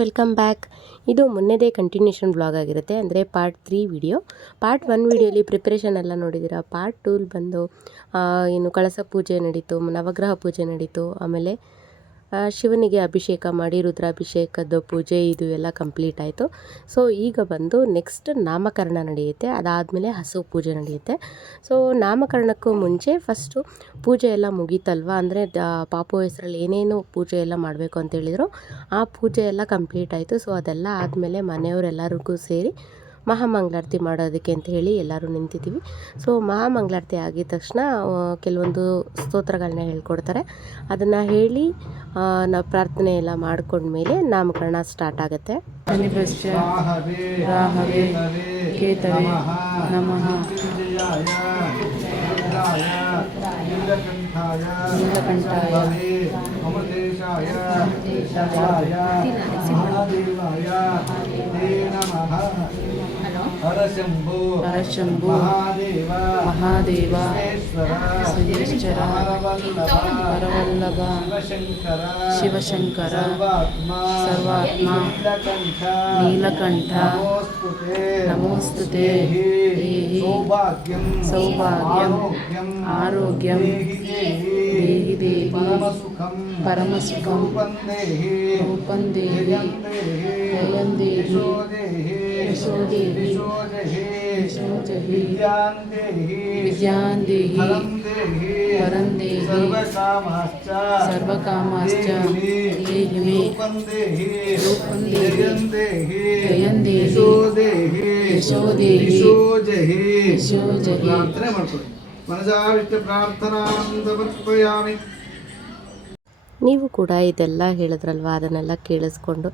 Welcome back. ಇದು ಮೊನ್ನೆದೇ continuation vlog ಆಗಿರುತ್ತೆ, ಅಂದರೆ ಪಾರ್ಟ್ 3 ವಿಡಿಯೋ. ಪಾರ್ಟ್ 1 ವಿಡಿಯೋಲಿ ಪ್ರಿಪ್ರೇಷನ್ ಎಲ್ಲ ನೋಡಿದ್ದೀರಾ. ಪಾರ್ಟ್ 2 ಬಂದು ಏನು ಕಳಸ ಪೂಜೆ ನಡೀತು, ನವಗ್ರಹ ಪೂಜೆ ನಡೀತು, ಆಮೇಲೆ ಶಿವನಿಗೆ ಅಭಿಷೇಕ ಮಾಡಿ ರುದ್ರಾಭಿಷೇಕದ ಪೂಜೆ ಇದು ಎಲ್ಲ ಕಂಪ್ಲೀಟ್ ಆಯಿತು. ಸೊ ಈಗ ಬಂದು ನೆಕ್ಸ್ಟ್ ನಾಮಕರಣ ನಡೆಯುತ್ತೆ, ಅದಾದಮೇಲೆ ಹಸು ಪೂಜೆ ನಡೆಯುತ್ತೆ. ಸೊ ನಾಮಕರಣಕ್ಕೂ ಮುಂಚೆ ಫಸ್ಟು ಪೂಜೆ ಎಲ್ಲ ಮುಗೀತಲ್ವ, ಅಂದರೆ ಪಾಪು ಹೆಸರಲ್ಲಿ ಏನೇನು ಪೂಜೆ ಎಲ್ಲ ಮಾಡಬೇಕು ಅಂತೇಳಿದ್ರು ಆ ಪೂಜೆ ಎಲ್ಲ ಕಂಪ್ಲೀಟ್ ಆಯಿತು. ಸೊ ಅದೆಲ್ಲ ಆದಮೇಲೆ ಮನೆಯವರೆಲ್ಲರಿಗೂ ಸೇರಿ ಮಹಾಮಂಗಳಾರತಿ ಮಾಡೋದಕ್ಕೆ ಅಂತ ಹೇಳಿ ಎಲ್ಲರೂ ನಿಂತಿದ್ದೀವಿ. ಸೊ ಮಹಾಮಂಗಳಾರತಿ ಆಗಿದ ತಕ್ಷಣ ಕೆಲವೊಂದು ಸ್ತೋತ್ರಗಳನ್ನ ಹೇಳ್ಕೊಡ್ತಾರೆ. ಅದನ್ನು ಹೇಳಿ ನಾವು ಪ್ರಾರ್ಥನೆ ಎಲ್ಲ ಮಾಡ್ಕೊಂಡ್ಮೇಲೆ ನಾಮಕರಣ ಸ್ಟಾರ್ಟ್ ಆಗುತ್ತೆ. ರಾಹವೇ ಕೇತವೇ ನಮಃ ನೀಲಕಂಠಾಯ ಅಮೃತೇಶಾಯ ಮಹಾದೇವಾಯ ತೇ ನಮಃ. ಹರಶಂಭೋ ಮಹಾದೇವ ಸರ್ವೇಶ್ವರ ಪರವಲ್ಲಭ ಶಿವಶಂಕರ ಸರ್ವಾತ್ಮ ನೀಲಕಂಠ ನಮೋಸ್ತುತೆ. ಸೌಭಾಗ್ಯಂ ಆರೋಗ್ಯಂ ದೇಹಿ ದೇವಿ ಪರಮಸುಖಂ ರೂಪಂ ದೇಹಿ ಜಯಂ ದೇಹಿ ಯಶೋ ದೇಹಿ ವಿದ್ಯಾಂ ದೇಹಿ ವರಂ ದೇಹಿ ಸರ್ವಕಾಮಾಶ್ಚ ದೇಹಿ ಮೇ ರೂಪಂ ದೇಹಿ ಜಯಂ ದೇಹಿ ಯಶೋ ದೇಹಿ ಯಶೋ ಜಹಿ. ನೀವು ಕೂಡ ಇದೆಲ್ಲ ಹೇಳಿದ್ರಲ್ವ, ಅದನ್ನೆಲ್ಲ ಕೇಳಿಸ್ಕೊಂಡು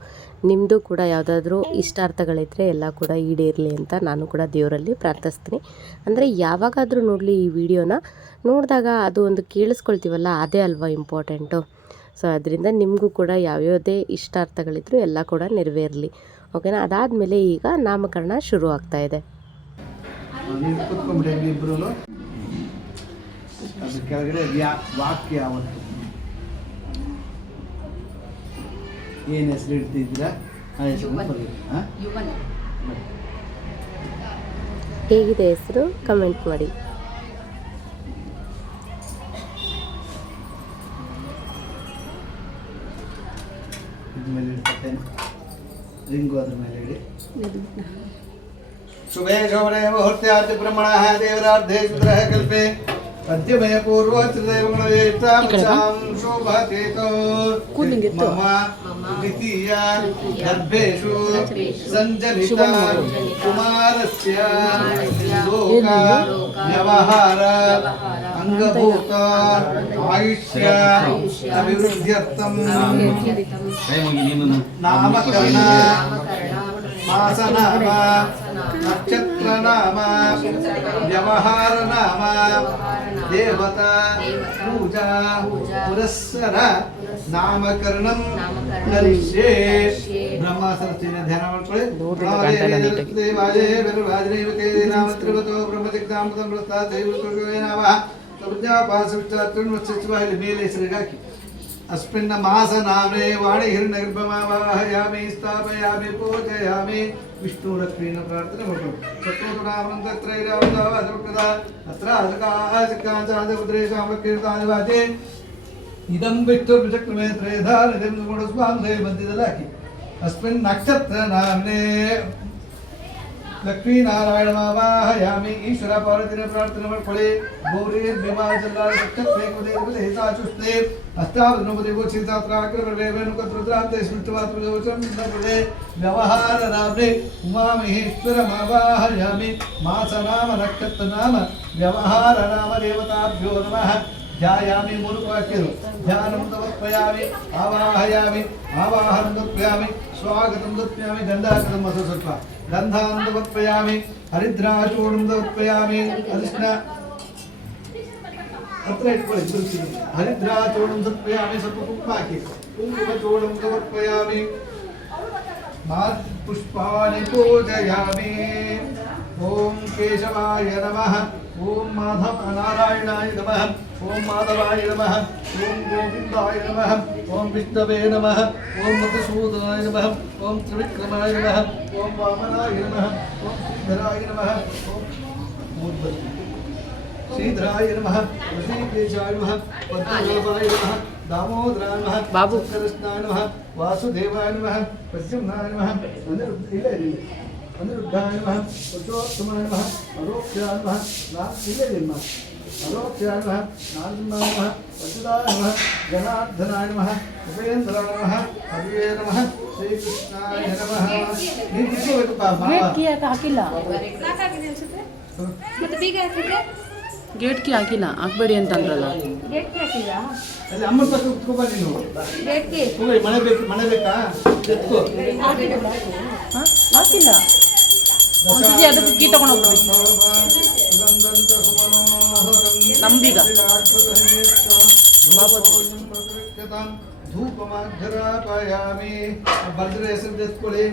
ನಿಮ್ಮದು ಕೂಡ ಯಾವುದಾದ್ರೂ ಇಷ್ಟಾರ್ಥಗಳಿದ್ದರೆ ಎಲ್ಲ ಕೂಡ ಈಡೇರಲಿ ಅಂತ ನಾನು ಕೂಡ ದೇವರಲ್ಲಿ ಪ್ರಾರ್ಥಿಸ್ತೀನಿ. ಅಂದರೆ ಯಾವಾಗಾದರೂ ನೋಡಲಿ ಈ ವಿಡಿಯೋನ ನೋಡಿದಾಗ ಅದು ಒಂದು ಕೇಳಿಸ್ಕೊಳ್ತೀವಲ್ಲ, ಅದೇ ಅಲ್ವಾ ಇಂಪಾರ್ಟೆಂಟು. ಸೊ ಅದರಿಂದ ನಿಮಗೂ ಕೂಡ ಯಾವ್ಯಾವುದೇ ಇಷ್ಟಾರ್ಥಗಳಿದ್ರೂ ಎಲ್ಲ ಕೂಡ ನೆರವೇರಲಿ, ಓಕೆನಾ. ಅದಾದಮೇಲೆ ಈಗ ನಾಮಕರಣ ಶುರು ಆಗ್ತಾ ಇದೆ. ಕೆಳಗಡೆ ವಾಕ್ಯ ಅವತ್ತು ಏನು ಹೆಸರು ಇಡ್ತಿದ್ದೀರಾ ಆ ಹೆಸರು ಹೇಗಿದೆ ಹೆಸರು ಕಮೆಂಟ್ ಮಾಡಿ. ಇದ್ಮೇಲೆ ಇಡ್ತೇನೆ, ರಿಂಗು ಅದ್ರ ಮೇಲೆ ಇಡಿ. ಶುಭೇ ಶೋಭನೆ ಮುಹೂರ್ತೆ ಆದ್ಯ ಬ್ರಹ್ಮಣ ದೇವರಾರ್ಧೇ ಶುದ್ರಃ ಕಲ್ಪೆ ಅದ್ಯಮಯ ಪೂರ್ವೋಚ್ಚಾಂ ಶೋಭಾತೀತೋ ಮಮ ದ್ವಿತೀಯ ಗರ್ಭೇಷು ಸಂಜನಿತ ಕುಮಾರಸ್ಯ ಲೋಕ ವ್ಯವಹಾರ ಅಂಗಭೂತ ಆಯುಷ್ಯ ಅಭಿವೃದ್ಧ್ಯರ್ಥಂ ನಾಮಕರಣ ಮಾಸನಾಮ ನಕ್ಷತ್ರ ನಾಮ ವ್ಯವಹಾರ ನಾಮ ದೇವತಾ ಪೂಜಾ ಪುರಸ್ಸರ ನಾಮಕರಣಂ ಕರಿಷ್ಯೆ. ಬ್ರಹ್ಮಾಸನ ಧ್ಯಾನ ಮಾಡ್ಕೊಳ್ಳಿ. ಮೇಲೆ ಹೆಸರಿಗೆ ಹಾಕಿ. अस्मिन् मासनामे वाणी हिरण्यगर्भमावाहयामि स्थापयामि पूजयामि. विष्णुलक्ष्मीन प्रार्थने माडोण. चतुर्थनामन्त्रत्रैरावतावदप्रदा अत्र अजकाचकाचादपुत्रेशामकीर्तानिवाचे इदं विष्णुर्विचक्रमे त्रेधा निधं गुणस्वां दे मध्यದಲ್ಲಿ ಹಾಕಿ. अस्मिन् नक्षत्रनाम्ने लक्ष्मी नारायण मावाहयामि. ईश्वर पार्वतीने प्रार्थने ಮಾಡ್ಕೊಳ್ಳಿ. ಗೌರಿ ವಿಮಾಜಲ್ಲ ನಕ್ಷತ್ರೇ ಕುದೇವತೆ ಹಿತಾಚುಷ್ಟೇ ಅಷ್ಟಾವನೋಪದಿ ಗೋಚಿತಾತ್ರಾಕರರೇವೇಣುಕೃದ್ರಾಂತೆ ಸ್ಮೃತವಾತ್ಮಜೋಚಂ ನಮದೆ ವ್ಯವಹಾರ ನಾಮ್ನೆ ಉಮಾಮಹೇಶ್ವರ ಮಾವಾಹಯಾಮಿ. ಮಾಸನಾಮ ನಕ್ಷತ್ರ ನಾಮ ವ್ಯವಹಾರ ನಾಮ ದೇವತಾಭ್ಯೋ ನಮಃ. ಧ್ಯಾಯಾಮಿ ಮೂರುಪಾಕ್ಯರು ಧ್ಯಾನಂ ಸಮರ್ಪಯಾಮಿ ಆವಾಹಯಾಮಿ ಆವಾಹನಂ ಸಮರ್ಪಯಾಮಿ ಸ್ವಾಗತಂ ಸಮರ್ಪಯಾಮಿ. ಗಂಧಾಕರಂ ಅಸ ಸ್ವಲ್ಪ ಗಂಧಾಂ ಸಮರ್ಪಯಾಮಿ ಹರಿದ್ರಾಚೂರ್ಣಂ ಸಮರ್ಪಯಾಮಿ. ಅರಿಶಿನ ಹತ್ರ ಇಟ್ಕೊಳ್ಳಿ. ಹರಿದ್ರಾಚೂರ್ಣಂ ಸಮರ್ಪಯಾಮಿ. ಸ್ವಲ್ಪ ಕುಂಕುಮ ಹಾಕಿ ಕುಂಕುಮಚೂರ್ಣಂ ಸಮರ್ಪಯಾಮಿ. ಪುಷ್ಪಾಣಿ ಪೂಜಯಾಮಿ. ಓಂ ಕೇಶವಾಯ ನಮಃ ಓಂ ಮಾಧವ ನಾರಾಯಣಾಯ ನಮಃ ಓಂ ಮಾಧವಾಯ ನಮಃ ಓಂ ಗೋವಿಂದಾಯ ನಮಃ ಓಂ ವಿಷ್ಣವೇ ನಮಃ ಓಂ ಮಧುಸೂದನಾಯ ನಮಃ ಓಂ ತ್ರಿವಿಕ್ರಮಾಯ ನಮಃ ಓಂ ವಾಮನಾಯ ನಮಃ ಓಂ ಶ್ರೀಧರಾಯ ನಮಃ ಓಂ ಶ್ರೀಧರಾಯ ನಮಃ ಋಷಿಕೇಶಾಯ ನಮಃ ಪದ್ಮನಾಭಾಯ ನಮಃ दामोदराय नमः बाबू कृष्णाय नमः वासुदेवाय नमः प्रद्युम्नाय नमः अनिरुद्धाय नमः पुरुषोत्तमाय नमः अरोक्षाय नमः अरोक्षाय नमः नारसिंहाय नमः वसुदाय नमः जनार्दनाय नमः उपेन्द्राय नमः हरिये नमः श्रीकृष्णाय नमः गेट की ಹಾಕಿಲ್ಲ ಮತ್ತೆ ಬೀಗ ಹಾಕಿದ್ರೆ ಗೇಟ್ ಕಿ ಹಾಕಿಲ್ಲ ಹಾಕ್ಬೇಡಿ ಅಂತ ಅಂದ್ರಲ್ಲ ಗೇಟ್ ಹಾಕಿಲ್ಲ ಅಲ್ಲಿ ಅಮ್ಮನ ಪಕ್ಕ ಕುತ್ಕೋಬಾ ನೀನು ಗೇಟ್ ಗೆ ಹೋಗಿ ಮನೆ ಬೇಕಾ ಎತ್ಕೋ ಹಾಕಿಲ್ಲ ಒಂದ್ಸತಿ ಅದಕ್ಕೆ ಕೀ ತಗೊಂಡು ಹೋಗ್ಬಿಡಿ ನಂಬೀಗ ಧೂಪಮಾಘರಾಪಯಾಮಿ ಭದ್ರ ಹೆಸರು ತೆಗೆದುಕೊಳ್ಳಿ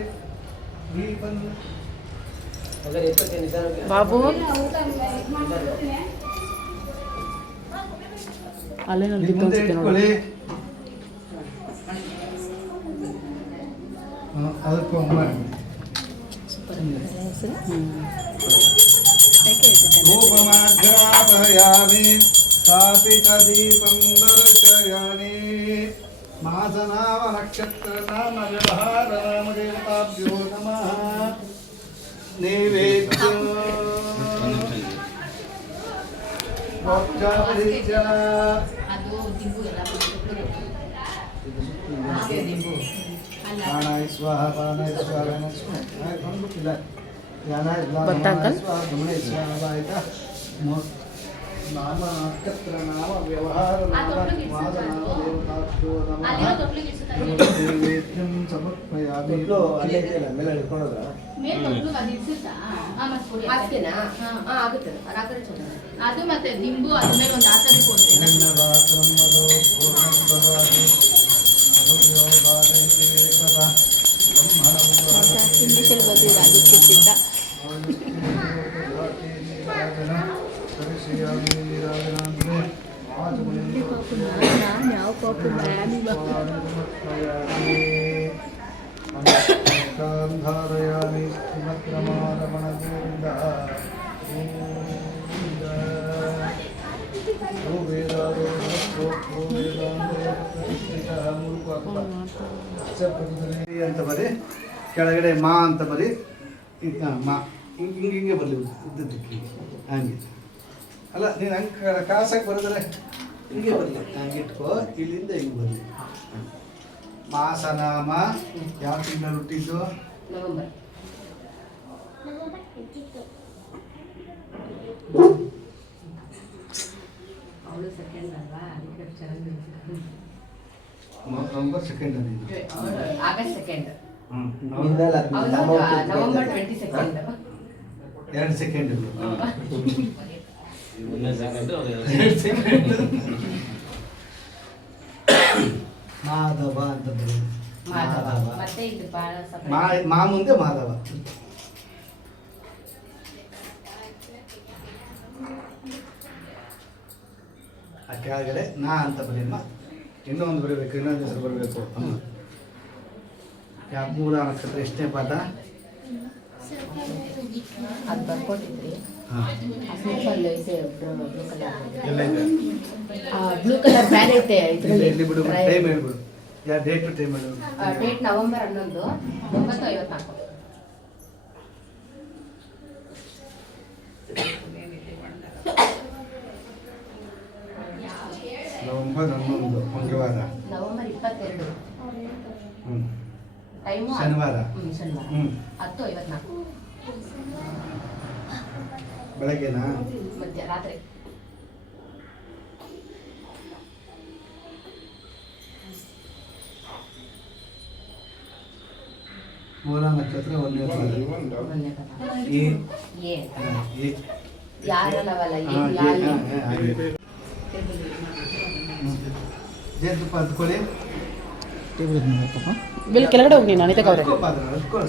ಬಾಬು ಅಲ್ಲೇ ನಾನು ಮುಂದೆ ಇಟ್ಕೊಳ್ಳಿ ಅದಕ್ಕೆ ಧೂಪಮಾಘ್ರಾಪಯಾಮಿ ಸ್ಥಾಪಿತದೀಪಂ ದರ್ಶಯಾಮಿ ಮಾಸನಾಮ ನಕ್ಷತ್ರ ನಾಮ ವ್ಯವಹಾರ ನಾಮ ದೇವತಾಭ್ಯೋ ನಮಃ ನೈವೇದ್ಯ ಪ್ರಾಣಾಯ ಸ್ವಾಹ ಪ್ರಾಣಾಯ ಸ್ವಾಹ ಗೊತ್ತಿಲ್ಲ ಗಮನೇ ಸ್ವಾಹ ಆಯ್ತಾ ನಾಮ ನಕ್ಷತ್ರ ನಾಮ ವ್ಯವಹಾರ ನಾಮ ಮಾಸ ನಾಮ ದೇವತಾಭ್ಯೋ ನಮಃ ನೈವೇದ್ಯಂ ಸಮರ್ಪಯಾಮಿ ಅದು ಮತ್ತೆ ದಿಂಬು ಅದ್ಮೇಲೆ ಒಂದು ಆಸರಿಗೂ ಧಾರಯಾಮಿ ಶ್ರೀಮದ್ರಮಾರಮಣ ಗೋವಿಂದ ಅಂತ ಬರೀ ಕೆಳಗಡೆ ಮಾ ಅಂತ ಬರೀ ಮಾ ಹಿಂಗೆ ಹಿಂಗೆ ಬರಲಿ ಇದ್ದದ್ದಕ್ಕೆ ಹಂಗೆ ಅಲ್ಲ ನೀನು ಹಂಗೆ ಕಾಸಕ್ಕೆ ಬರೋದ್ರೆ ಹಿಂಗೆ ಬರಲಿ ಹಂಗೆ ಇಟ್ಕೋ ಇಲ್ಲಿಂದ ಹಿಂಗೆ ಬರಲಿ ಮಾಸನಾಮ ಯಾವ ತಿಂಗಳು ಹುಟ್ಟಿದ್ದು ನವೆಂಬರ್ ಅವಳು ಸೆಕೆಂಡ್ ಅಲ್ವಾ ಅದಕ್ಕೆ ಚೆನ್ನಾಗಿ November second August second November November 22 2 second Madhava ಅಂತ ಮಾಧವ ಮತ್ತೆ ಇದು ಬಹಳ ಮಾ ಮುಂದೆ ಮಾಧವ ಆ ಕೆಳಗಡೆ ನಾ ಅಂತ ಬರೀಮ್ಮ ಇನ್ನೊಂದು ಬರಬೇಕು ಇನ್ನೊಂದು ಹೆಸರು ಬರಬೇಕು ಯಾವ ಮೂಲ ನಕ್ಷತ್ರ ಎಷ್ಟನೇ ಪಾಠ ಅದು ಬರ್ಕೊಟ್ಟಿದ್ರಿ ಎಲ್ಲ ಇದೆ ಬ್ಲೂ ಕಲರ್ ಬ್ಯಾನ್ ಐತೆ ಇಲ್ಲಿ ಬಿಡು ಟೈಮ್ ಹೇಳ್ಬಿಡು ಯಾವ ಡೇಟ್ ಟು ಟೈಮ್ ಹೇಳು ಡೇಟ್ ನವೆಂಬರ್ 11 954 ನವೆಂಬರ್ 11 ಮಂಗಳವಾರ ನವೆಂಬರ್ 22 ಟೈಮು ಶನಿವಾರ ಶನಿವಾರ 10:54 ಬೆಳಗ್ಗೆನಾ ಮಧ್ಯ ರಾತ್ರಿ ಮೂಲ ನಕ್ಷತ್ರ ಒಂದೇ ಪಾದ ಈ ಯಾರಲ್ಲವಲ್ಲ ಜೇನುತುಪ್ಪ ಹತ್ಕೊಳ್ಳಿ ಬಿಲ್ ಕೆಳಗಡೆ ಹೋಗಿ ನಾನು ಐತೆ ಅವ್ರೆ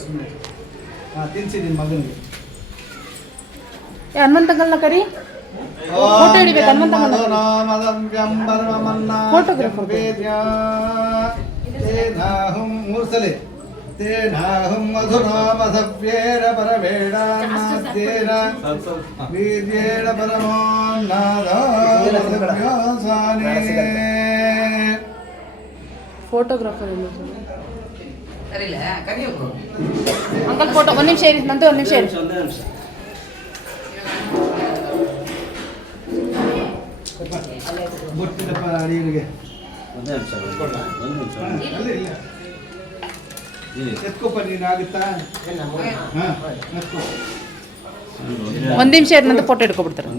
ಸುಮ್ಮನೆ ತಿನ್ಸಿ ನಿನ್ನ ಮಗನಿಗೆ ಹನುಮಂತಂಗಲ್ನ ಕರಿ ಫೋಟೋ ಹಿಡಿಬೇಕು ಹನುಮಂತಂಗಲ್ನ ಕರಿ. ಫೋಟೋಗ್ರಾಫರ್ ಮೂರು ಸಲ ತೇನಾಹಂ ಮಧುರಾಮಸವ್ಯೇನ ಪರವೇಣಾದ್ಯೇನ ವೀರ್ಯೇಣ ಪರಮೋನ್ನಾದಾನೇ ಫೋಟೋಗ್ರಾಫರ್ ಅಂಕಲ್ ಫೋಟೋ ಒಂದು ನಿಮಿಷ ಇರಿ ನಂದು ಒಂದು ನಿಮಿಷ ಇರಿ. ಬೊಟ್ಟಿನಪ್ಪ ಅಡಿಯವರಿಗೆ ಎತ್ಕೋಪ್ಪ ನೀನು ಆಗುತ್ತಾ ಹಾಂ ಎತ್ಕೋ ಒಂದು ನಿಮಿಷ ಇರಿ ನಂದು ಫೋಟೋ ಹಿಡ್ಕೊಬಿಡ್ತಾರೆ.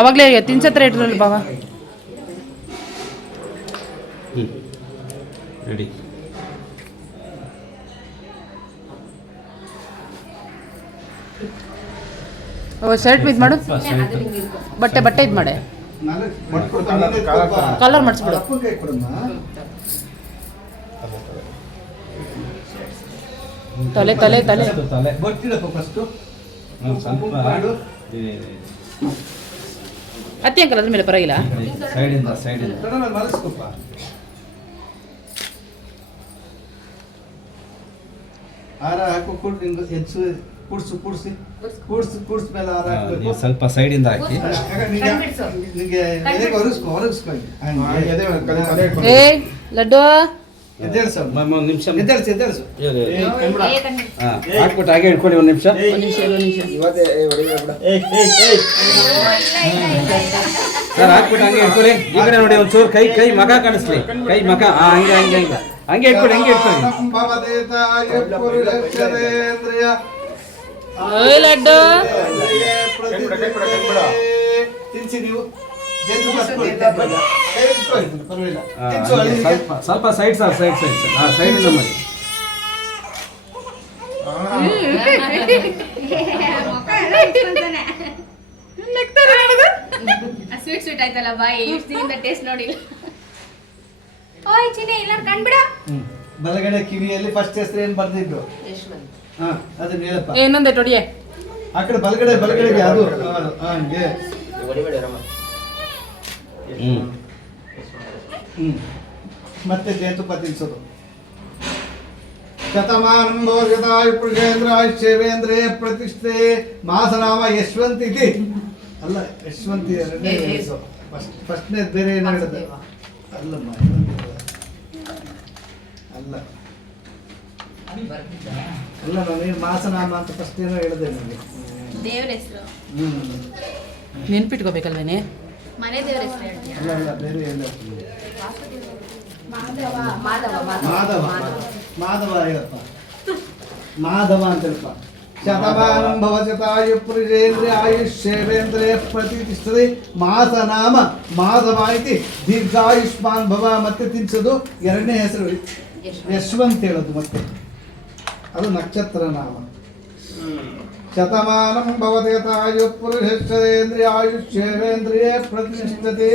ಅವಾಗಲೇ ತಿನ್ಸತ್ರ ಇಟ್ರಲ್ಲ ಬಾವ. ರೆಡಿ ಶರ್ಟ್ ಇದು ಮಾಡು, ಬಟ್ಟೆ ಇದು ಮಾಡೆ, ಕಲರ್ ಮಾಡಿಸ್ಬಿಡು. ಕೈ ಕೊಡಮ್ಮ ತಲೆ ತಲೆ ತಲೆ ಬೊಟ್ಟಿಡಪ್ಪ ಫಸ್ಟು ಅತ್ತಿ ಅಂಕಲ್ ಅದ್ರ ಮೇಲೆ ಪರವಾಗಿಲ್ಲ. ಸೈಡಿಂದ ಕಡಿಮೆ ಮಲಸ್ಕೊಪ್ಪ. ಹಾರ ಹಾಕು ಕೂಡ್ಸ್ ಮೇಲೆ ಹಾರ ಹಾಕ್ಬೇಕು. ಸ್ವಲ್ಪ ಸೈಡಿಂದ ಹಾಕಿ ನಿಮಗೆ ಎದೆಗೆ ಒರಗಿಸ್ಕೊ ಏ ಲಡ್ಡು ಎದ್ದೇಳ್ಸು ಒಂದು ನಿಮಿಷ ಎದ್ದೇಳ್ಸು ಹಾಕ್ಬಿಟ್ಟು ಹಾಗೆ ಇಟ್ಕೊಳ್ಳಿ ಒಂದು ನಿಮಿಷ. ಸರ್ ಹಾಕ್ಬಿಟ್ಟು ಹಂಗೆ ಇಟ್ಕೊಳ್ಳಿ. ಈ ಕಡೆ ನೋಡಿ ಒಂಚೂರು ಕೈ ಮಗ ಕಾಣಿಸ್ಲಿ, ಕೈ ಮಗ ಹಂಗೆ ಹಂಗೆ ಹಂಗೆ ಹಂಗೆ ಇಟ್ಕೊಳ್ಳಿ, ಹಂಗೆ ಇಟ್ಕೊಳ್ಳಿ. ಓಯ್ ಲಡ್ಡು ತಿನ್ಸಿ ನೀವು ಸ್ವಲ್ಪ ಸೈಡ್ ಸರ್ ಸೈಡ್ ಸೈಡಿಂದ ಮಾಡಿ. ಸ್ವೀಟ್ ಆಯ್ತಲ್ಲ ಬಾಯಿ ಇಷ್ಟು ದಿನದಿಂದ ಟೇಸ್ಟ್ ನೋಡಿಲ್ಲ. ಓಯ್ ಚಿನ್ನಿ ಇಲ್ಲ ಕಂಡ್ಬಿಡ. ಬಲಗಡೆ ಕಿವಿಯಲ್ಲಿ ಫಸ್ಟ್ ಹೆಸರು ಏನ್ ಬರ್ದಿದ್ದು? ಹಾ ಅದನ್ನ ಹೇಳಪ್ಪ. ಇನ್ನೊಂದೇ ಟೊಡಿಯೆ ಆ ಕಡೆ ಬಲಗಡೆಗೆ ಅದು ಹಂಗೆ ಮತ್ತೆ ಜೇತುಪ್ಪ ತಿನ್ಸೋದು. ಶತಮಾನಂದೋರ್ಯತಾಯುಪುರುಷೇಂದ್ರಾಯುಷ್ಯೇವೇಂದ್ರೇ ಪ್ರತಿಷ್ಠೆ ಮಾಸನಾಮ ಯಶವಂತ್ ಇತಿ. ಅಲ್ಲ ಯಶವಂತ್ ಫಸ್ಟ್ನೇ ಬೇರೆ ಏನು ಹೇಳಿದೆ? ಅಲ್ಲಮ್ಮ ಅಲ್ಲ ಅಲ್ಲ ನಾನೇನು ಮಾಸನಾಮ ಅಂತ ಫಸ್ಟ್ ಏನೋ ಹೇಳಿದೆ ನನಗೆ. ದೇವ್ರ ಹೆಸರು ನೆನ್ಪಿಟ್ಕೋಬೇಕಲ್ವೇನೆ. ಮನೆ ದೇವ್ರ ಹೆಸರು ಹೇಳ್ತೀಯ? ಅಲ್ಲ ಬೇರೆ ಎಲ್ಲ ಮಾಧವ ಹೇಳಪ್ಪ. ಮಾಧವ ಅಂತ ಹೇಳಪ್ಪ. ಶತಮಾನಂ ಭವಶತಾಯು ಪುರುಷೇಂದ್ರೇ ಆಯುಷ್ಯೇವೇಂದ್ರೇ ಪ್ರತಿಷ್ಠಿತದೆ ಮಾಸನಾಮ ಮಾಧವ ಇತಿ ದೀರ್ಘಾಯುಷ್ಮಾನ್ ಭವ. ಮತ್ತೆ ತಿನ್ಸೋದು ಎರಡನೇ ಹೆಸರು ಯಶವಂತ್ ಹೇಳೋದು. ಮತ್ತೆ ಅದು ನಕ್ಷತ್ರ ನಾಮ. ಶತಮಾನಂ ಭವದೇತಾಯು ಪುರುಷೇಂದ್ರಿಯ ಆಯುಷ್ಯೇವೇಂದ್ರಿಯ ಪ್ರತಿಷ್ಠತೆ.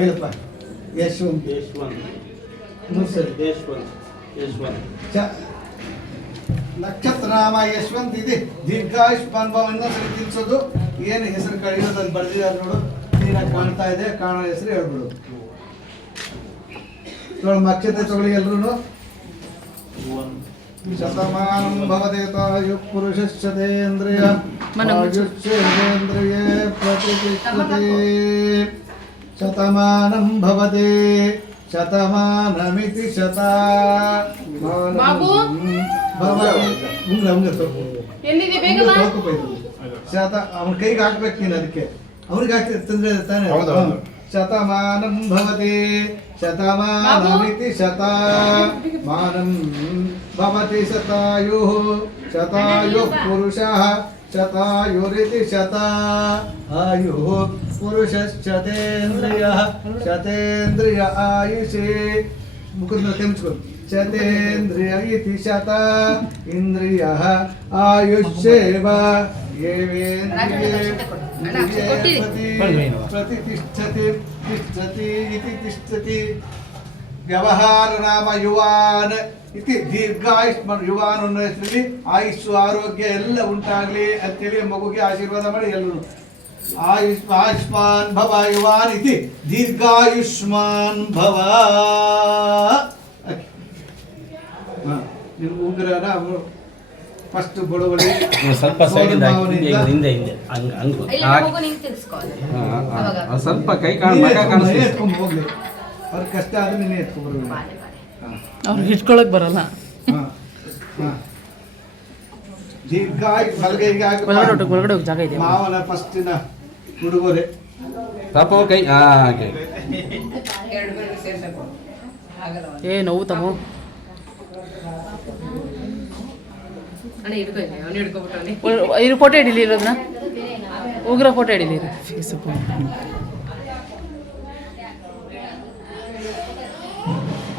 ಹೇಳಪ್ಪ ಯಶವಂತ್ ನಕ್ಷತ್ರ ನಾಮ ಯಶವಂತ್ ಇದೆ ದೀರ್ಘಾಯುಷ್ಮಾನ್ ಭವ. ಇನ್ನೊಂದ್ಸರಿ ತಿನ್ಸೋದು ಏನು ಹೆಸರು ಕಳೆಯೋದಲ್ಲಿ ಬರ್ದಿದ್ದಾರೆ ನೋಡು, ನೀನಾಗಿ ಕಾಣ್ತಾ ಇದೆ, ಕಾಣೋ ಹೆಸರು ಹೇಳ್ಬಿಡು. ಅಕ್ಷತೆ ತಗೊಳ್ಳಿ ಎಲ್ರು. ಶತಮಾನಂ ಭವದೇತಾಯು ಪುರುಷೇಂದ್ರಿಯ ಆಯುಷ್ಯೇಂದ್ರಿಯ ಪ್ರತಿಷ್ಠತೆ. ಶತಮಾನಂ ಭವತೆ ಶತಮಾನಮಿತಿ ಬಾಬು? ಎಲ್ಲಿದೆ ಬೇಗ ಬಾ. ಅವನ ಕೈಗೆ ಹಾಕ್ಬೇಕು ನೀನು, ಅದಕ್ಕೆ ಅವ್ರಿಗೆ ಹಾಕ್ತಿರ್ತಂದ್ರೆ ತಾನೇ. ಶತಮಾನಂ ಭವತಿ ಶತಮಾನಮಿತಿ ಶತಮಾನಂ ಭವತಿ ಶತಾಯುಃ ಶತಾಯುಃ ಪುರುಷಃ ಶತಾಯುರಿತಿ ಶತಾಯುಃ ಪುರುಷಶ್ಚತೇಂದ್ರಿಯಃ ಶತೇಂದ್ರಿಯ ಆಯುಷಿ ಮುಖದ ತೆಮ್ಸ್ಕೊಂಡು ಶತೇಂದ್ರಿಯ ಇತಿ ಶತ ಇಂದ್ರಿಯ ಆಯುಷ್ಯೇವ ಪ್ರತಿಷ್ಠತಿ ತಿಷ್ಠತಿ ಇತಿ ತಿಷ್ಠತಿ ವ್ಯವಹಾರ ನಾಮ ಯುವಾನ್ ಇತಿ ದೀರ್ಘಾಯುಷ್ಮಾನ್ ಯುವಾನ್ ಅನ್ನೋ ಹೆಸರಲ್ಲಿ ಆಯುಷ್ ಆರೋಗ್ಯ ಎಲ್ಲ ಉಂಟಾಗಲಿ ಅಂತೇಳಿ ಮಗುಗೆ ಆಶೀರ್ವಾದ ಮಾಡಿ ಎಲ್ಲರೂ ಆಯುಷ್ಮಾನ್ ಭವ ಯುವಾನ್ ಇತಿ ದೀರ್ಘಾಯುಷ್ಮಾನ್ ಭವ. ನೀವು ಉಗ್ರನ ಫಸ್ಟ್ ಬಡವಳಿ ಸ್ವಲ್ಪ ಸೈಡಿಂದ ಹಿಂದೆ ಹಿಂದೆ ಹಂಗೆ ಸ್ವಲ್ಪ ಕೈ ಮಗ ಕಾಣಿಸ್ಲಿ. ಎತ್ಕೊಂಡು ಹೋಗ್ಲಿ, ಅವ್ರ ಕಷ್ಟ ಆದ್ರೆ ನೀನೇ ಎತ್ಕೊಂಡ್ಬರ್ಬೇಕು. ಅವ್ರಿಗೆ ಹಿಡ್ಕೊಳಕ್ ಬರಲ್ಲ. ದೀರ್ಘಾಯ್ ಬಲಗೈಗೆ ಒಳಗಡೆ ಹೋಗಿ ಜಾಗ ಇದೆ. ಮಾವನ ಫಸ್ಟಿನ ಹುಡುಗರೆ ಪಾಪ ಕೈ ಹಾಗೆ ಏ ನೋವು ತಮ್ಮ. ಇರು ಫೋಟೋ ಹಿಡೀಲಿ ಇರೋದನ್ನ, ಉಗ್ರ ಫೋಟೋ ಹಿಡೀಲಿ ಫೇಸ್ಬುಕ್.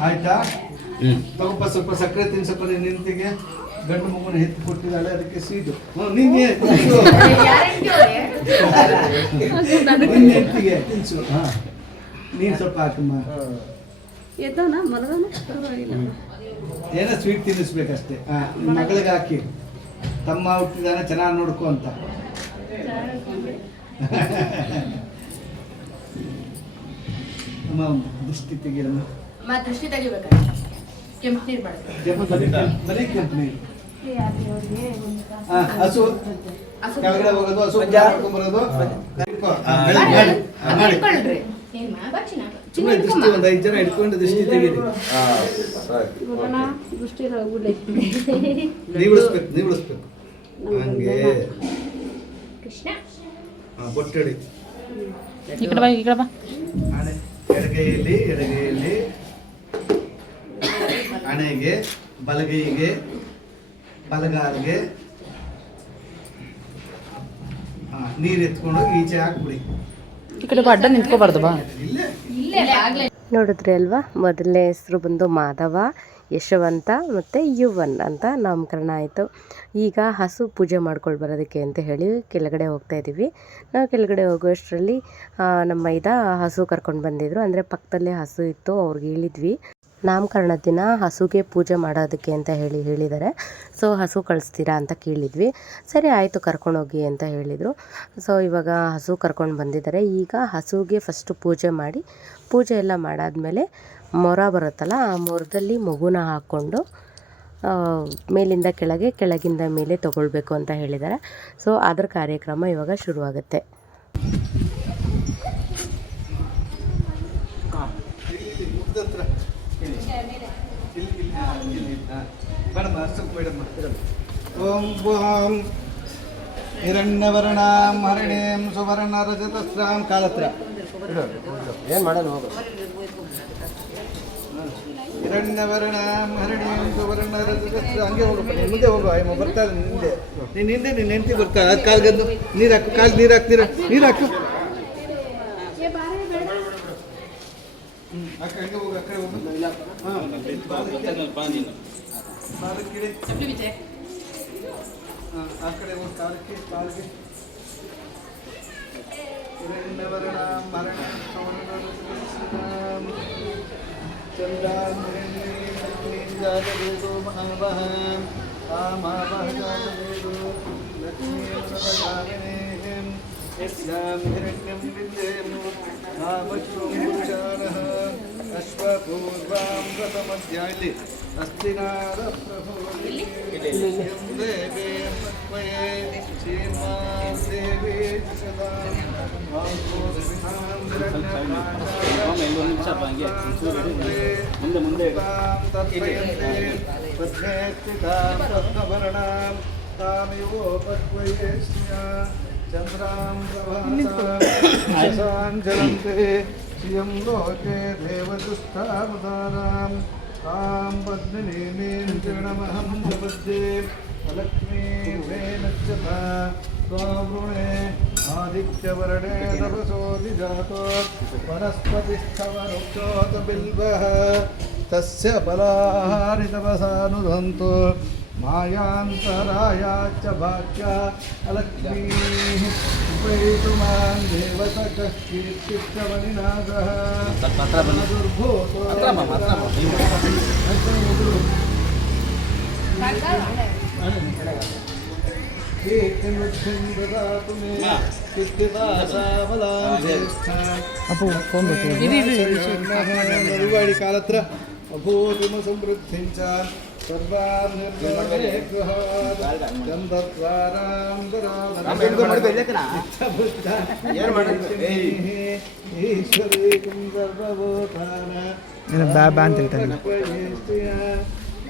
ಆಯ್ತಾ? ತಗೊಪ್ಪ ಸ್ವಲ್ಪ ಸಕ್ಕರೆ ತಿನ್ಸಪ್ಪ ನಿಂತಿಗೆ. ಗಂಡು ಮಗುನ ಎತ್ತಿ ಕೊಟ್ಟಿದ್ದಾಳೆ ಅದಕ್ಕೆ ಸೀದು ನಿನ್ನೆ ಎತ್ತಿಗೆ ತಿನ್ಸು. ನೀನು ಸ್ವಲ್ಪ ಹಾಕಮ್ಮ. ಏನೋ ಸ್ವೀಟ್ ತಿನ್ನಿಸ್ಬೇಕಷ್ಟೇ. ಮಗಳಿಗೆ ಹಾಕಿ ತಮ್ಮ ಹುಟ್ಟಿದಾನ ಚೆನ್ನಾಗಿ ನೋಡ್ಕೊ ಅಂತ. ಅಮ್ಮ ದೃಷ್ಟಿ ತೆಗಿಯಮ್ಮ. ದೃಷ್ಟಿ ತೆಗಿಬೇಕ. ಕೆಂಪು ನೀರು ಬರೀ ಕೆಂಪು ನೀರು. ಹಸು ಕೆಳಗಡೆ ಹೋಗೋದು, ಹಸು ಮಾಡ್ಕೊಂಡ್ಬರೋದು. ಸುಮ್ಮನೆ ದೃಷ್ಟಿ ಒಂದು 5 ಜನ ಇಟ್ಕೊಂಡು ದೃಷ್ಟಿ ತೆಗೀರಿ. ನೀವು ಉಳಿಸ್ಬೇಕು ಹಂಗೆ. ಬೊಟ್ಟಡಿ ಈ ಕಡೆ ಬಾ, ಈ ಕಡೆ ಬಾ. ಎಡಗೈಯಲ್ಲಿ ಹಣೆಗೆ, ಬಲಗೈಗೆ, ಬಲಗಾಲಿಗೆ ನೀರು ಎತ್ಕೊಂಡು ಈಚೆ ಹಾಕ್ಬಿಡಿ. ಈ ಕಡೆ ಬಾ, ಅಡ್ಡ ನಿಂತ್ಕೋಬಾರ್ದು ಬಾ. ನೋಡಿದ್ರಿ ಅಲ್ವಾ, ಮೊದಲನೇ ಹೆಸರು ಬಂದು ಮಾಧವ, ಯಶವಂತ ಮತ್ತು ಯುವನ್ ಅಂತ ನಾಮಕರಣ ಆಯಿತು. ಈಗ ಹಸು ಪೂಜೆ ಮಾಡ್ಕೊಂಡು ಬರೋದಕ್ಕೆ ಅಂತ ಹೇಳಿ ಕೆಳಗಡೆ ಹೋಗ್ತಾ ಇದ್ದೀವಿ. ನಾವು ಕೆಳಗಡೆ ಹೋಗೋಷ್ಟರಲ್ಲಿ ನಮ್ಮ ಮೈದ ಹಸು ಕರ್ಕೊಂಡು ಬಂದಿದ್ರು, ಅಂದರೆ ಪಕ್ಕದಲ್ಲೇ ಹಸು ಇತ್ತು. ಅವ್ರಿಗೆ ಹೇಳಿದ್ವಿ ನಾಮಕರಣದ ದಿನ ಹಸುಗೆ ಪೂಜೆ ಮಾಡೋದಕ್ಕೆ ಅಂತ ಹೇಳಿದ್ದಾರೆ. ಸೊ ಹಸು ಕಳಿಸ್ತೀರಾ ಅಂತ ಕೇಳಿದ್ವಿ. ಸರಿ ಆಯಿತು ಕರ್ಕೊಂಡೋಗಿ ಅಂತ ಹೇಳಿದರು. ಸೊ ಇವಾಗ ಹಸು ಕರ್ಕೊಂಡು ಬಂದಿದ್ದಾರೆ. ಈಗ ಹಸುಗೆ ಫಸ್ಟು ಪೂಜೆ ಮಾಡಿ, ಪೂಜೆ ಎಲ್ಲ ಮಾಡಾದಮೇಲೆ ಮೊರ ಬರುತ್ತಲ್ಲ, ಆ ಮೊರದಲ್ಲಿ ಮಗುನ ಹಾಕ್ಕೊಂಡು ಮೇಲಿಂದ ಕೆಳಗೆ, ಕೆಳಗಿಂದ ಮೇಲೆ ತೊಗೊಳ್ಬೇಕು ಅಂತ ಹೇಳಿದ್ದಾರೆ. ಸೊ ಅದರ ಕಾರ್ಯಕ್ರಮ ಇವಾಗ ಶುರುವಾಗುತ್ತೆ. ಓಂ ಭೂಂ ಹಿರಣ್ಯವರ್ಣಾಂ ಹರಿಣೀಂ ಸುವರ್ಣ ರಜತಸ್ರಾಂ ಕಾಲತ್ರ ಏನು ಮಾಡೋಣ ಹೋಗು. ಹಿರಣ್ಯವರ್ಣಾಂ ಹರಿಣೀಂ ಸುವರ್ಣ ರಜತಸ್ರ ಹಂಗೆ ಹೋಗಪ್ಪ. ನೀನು ಮುಂದೆ ಹೋಗು. ಅಯ್ಯಮ್ಮ ಬರ್ತಾ ನಿಂದೆ, ನೀನು ಹಿಂದೆ ನಿನ್ನ ಹೆಂಡತಿ ಬರ್ತಾ. ಅದು ಕಾಲ್ಗದ್ದು ನೀರು ಹಾಕು, ಕಾಲು ನೀರು ಹಾಕ್ತೀರಾ? ನೀರು ಹಾಕು. ಹಂಗೆ ಹೋಗು, ಆ ಕಡೆ ಹೋಗು. ಆ ಕಡೆ ಹೋಗಿ ಕಾಲಕ್ಕೆ ಅಶ್ವಪೂರ್ವಾಂ ರಥಮಧ್ಯಾಯಲ್ಲಿ ಅಸ್ತಿನಾರ ಪ್ರಭು ದೇವೇ ಮತ್ವಯೇ ಶ್ರೀಮಾನ್ ದೇವಿ ಸದಾಂ ಮುಂದೆ ಪದ್ಮೇ ಸ್ಥಿತಾಂ ರತ್ನಭರಣಾಂ ತಾಮಿವೋ ಪದ್ಮಯೇ ಚಂದ್ರಾಂ ಪ್ರಭಾಸಾಂ ಜ್ವಲಂತೆ ಶ್ರಿಯಂ ಲೋಕೆ ದೇವದುಷ್ಟಾವತಾರಾಂ ತಾಂ ಪದ್ಮಿನೀಂ ಚರಣಮಹಂ ಪ್ರಪದ್ಯೆ ಲಕ್ಷ್ಮೀರ್ವೇನಶ್ಚತಾ ಸ್ವಾವೃಣೆ ಆದಿತ್ಯವರ್ಣೆ ತಪಸೋऽಧಿಜಾತೋ ವನಸ್ಪತಿಸ್ಥವರುಕ್ಷೋತ ಬಿಲ್ವಃ तस्य बलाहारितपसानुदन्तु मायान्तरायाच्च भाग्या अलक्ष्मीः उपैतुमान् देवतकः कीर्तिश्रवणिनाथः दुर्भूतो ददातु मे निर्वाणि कालत्र अभूतिम समृद्धिं च सर्वान् निर्वाणे गृहात् ईश्वरीकं सर्वभूतान्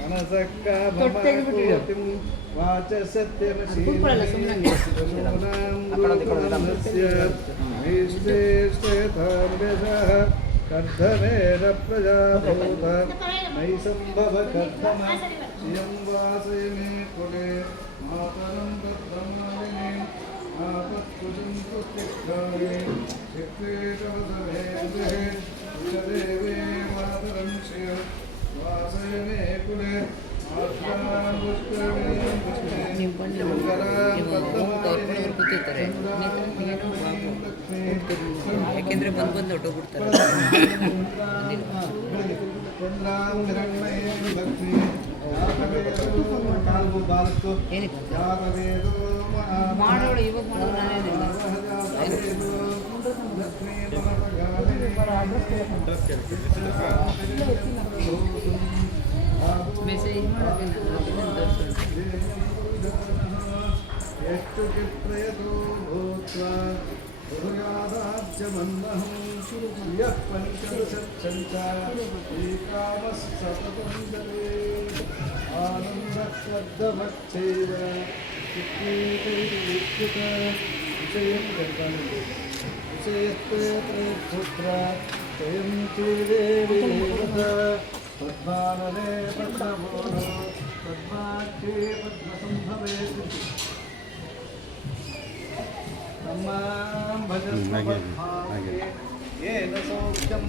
मनसक्काममाकोतिं वाच सत्यमशीलस्य कर्धनेन प्रजाभूत मयि सम्भव कर्धम श्रियं वासय मे कुले मातरं तद्ब्रह्मणि आपत्कुशं पुष्टिक्षाये चित्तेशवसभेन्द्रे विषदेवे मातरं श्रिय वासय मे कुले मात्रां पुष्करे ಯಾಕೆಂದ್ರೆ ಬಂದು ಹೊಟ್ಟೋಗ್ಬಿಡ್ತಾರೆ. ಮಾಡೋಳು ಇವಾಗ ಮಾಡೋದು ಮೆಸೇಜ್ ಎಷ್ಟು ಚಿತ್ರಯತೋ ಭೂತ್ವ ुर्यादाज्यमन्नहं यः पञ्चदशच्छञ्च एकामः सततं जले आनन्दश्रद्धभक्त्यैव चित्तीतैर्विद्युत विषयं विषयस्ते पुत्र स्वयं चेदेवी पद्मानने पद्मभूनो पद्माख्ये पद्मसम्भवे येन सौख्यं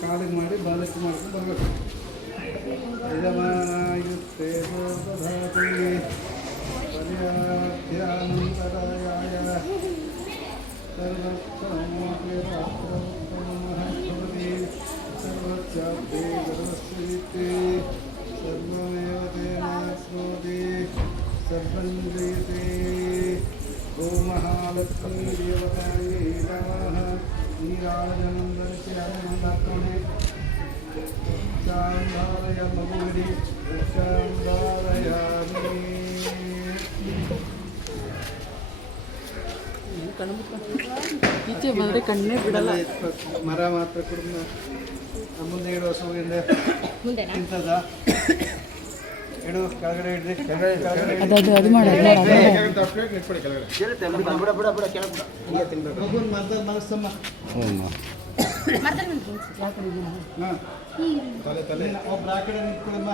ಕಾಲಿಗೆ ಮಾಡಿ ಬಾಲಕ್ಕೆ ಮಾಡ್ಕೊಂಡು ಬರಬೇಕು ಯಜಮಾನಾಯುಕ್ತೆ ದಧಾತಿ ಪರ್ಯಾಧ್ಯಾನಂತರಾಯ ಸರ್ವೋತ್ತಮೋಪಿ ಸರ್ವಚ್ಚಾಪ್ತೆ ಗರ್ವಸ್ಯ सर्वमेव तेनाप्नोति सर्वं जयते गो महालक्ष्मी देवतायै नमः नीराजनं दर्शयामि चान्धारयामि ಈಚೆ ಬಂದರೆ ಕಣ್ಣೇ ಬಿಡಲ್ಲ. ಮರ ಮಾತ್ರ ಕುಟುಂಬ ಮುಂದೆ ಇಡುವ ಸೂರ್ಯನ ಇಂಥದ ಇಡು ಕೆಳಗಡೆ ಹಿಡಿದು ಅದು ಮಾಡೋದು ಮಗುನ್ ಮನಸ್ಸಮ್ಮ ಒಬ್ರು ಆ ಕಡೆ ನಿಂತ್ಕೊಳ್ಳಮ್ಮ